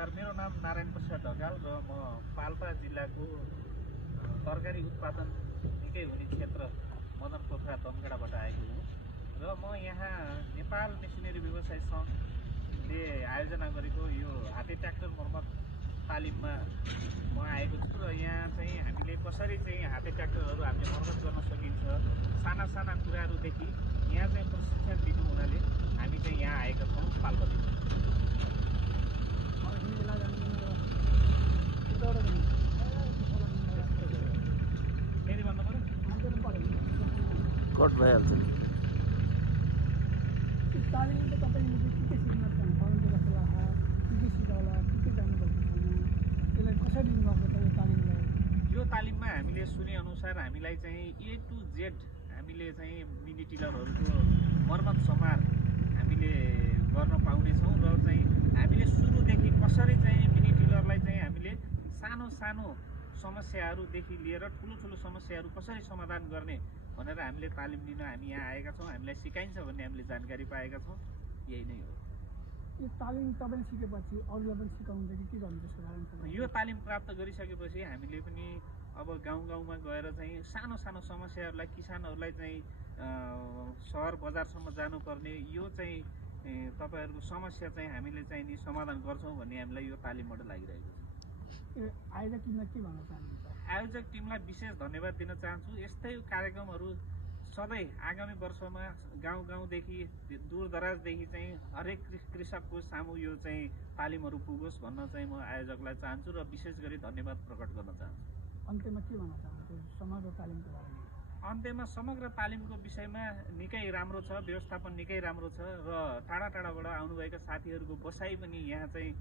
नमस्कार, मेरो नाम नारायण प्रसाद ढकाल र म पाल्पा जिल्लाको तरकारी उत्पादन निकै हुने क्षेत्र मदन पोखरा दमगडाबाट आएको हुँ र म यहाँ नेपाल मेसिनरी व्यवसाय सङ्घले आयोजना गरेको यो हाते ट्र्याक्टर मर्मत तालिममा म आएको छु र यहाँ चाहिँ हामीले कसरी चाहिँ हाते ट्र्याक्टरहरू हामीले मर्मत गर्न सकिन्छ, साना साना कुराहरूदेखि यहाँ चाहिँ प्रशिक्षण दिनु हुनाले हामी चाहिँ यहाँ आएका छौँ पाल्पादेखि। फेरि भन्नु पर्यो कट भइहाल्छ। तालिमको तपाईँले के सिक्न चाहनुहुन्छ जस्तो लाग्छ, के सिकाउला, के जान्नुभएको छैन, त्यसलाई कसरी लिनुभएको छ यो तालिमलाई? यो तालिममा हामीले सुनेअनुसार हामीलाई चाहिँ A to Z हामीले चाहिँ मिनी टिलरहरूको मर्मत समार हामीले गर्न पाउनेछौँ र चाहिँ हामीले सुरुदेखि कसरी चाहिँ मिनी टिलरलाई चाहिँ हामीले सानो सानो समस्याहरूदेखि लिएर ठुलो ठुलो समस्याहरू कसरी समाधान गर्ने भनेर हामीले तालिम लिन हामी यहाँ आएका छौँ। हामीलाई सिकाइन्छ भन्ने हामीले जानकारी पाएका छौँ। यही नै हो। यो तालिम तपाईँले सिकेपछि अरूलाई पनि सिकाउनुहुन्छ कि के गर्नुहुन्छ साधारण? यो तालिम प्राप्त गरिसकेपछि हामीले पनि अब गाउँ गाउँमा गएर चाहिँ सानो सानो समस्याहरूलाई किसानहरूलाई चाहिँ सहर बजारसम्म जानुपर्ने यो चाहिँ तपाईँहरूको समस्या चाहिँ हामीले चाहिँ नि समाधान गर्छौँ भन्ने हामीलाई यो तालिमबाट लागिरहेको छ। आयोजक टिमलाई के भन्न चाहनुहुन्छ? आयोजक टिमलाई विशेष धन्यवाद दिन चाहन्छु। यस्तै कार्यक्रमहरू सधैँ आगामी वर्षमा गाउँ गाउँदेखि दूरदराजदेखि चाहिँ हरेक कृषकको सामु यो चाहिँ तालिमहरू पुगोस् भन्न चाहिँ म आयोजकलाई चाहन्छु र विशेष गरी धन्यवाद प्रकट गर्न चाहन्छु। अन्त्यमा के भन्न चाहन्छु समग्र तालिमको बारेमा? अन्त्यमा समग्र तालिमको विषयमा निकै राम्रो छ, व्यवस्थापन निकै राम्रो छ र टाढा टाढाबाट आउनुभएका साथीहरूको बसाइ पनि यहाँ चाहिँ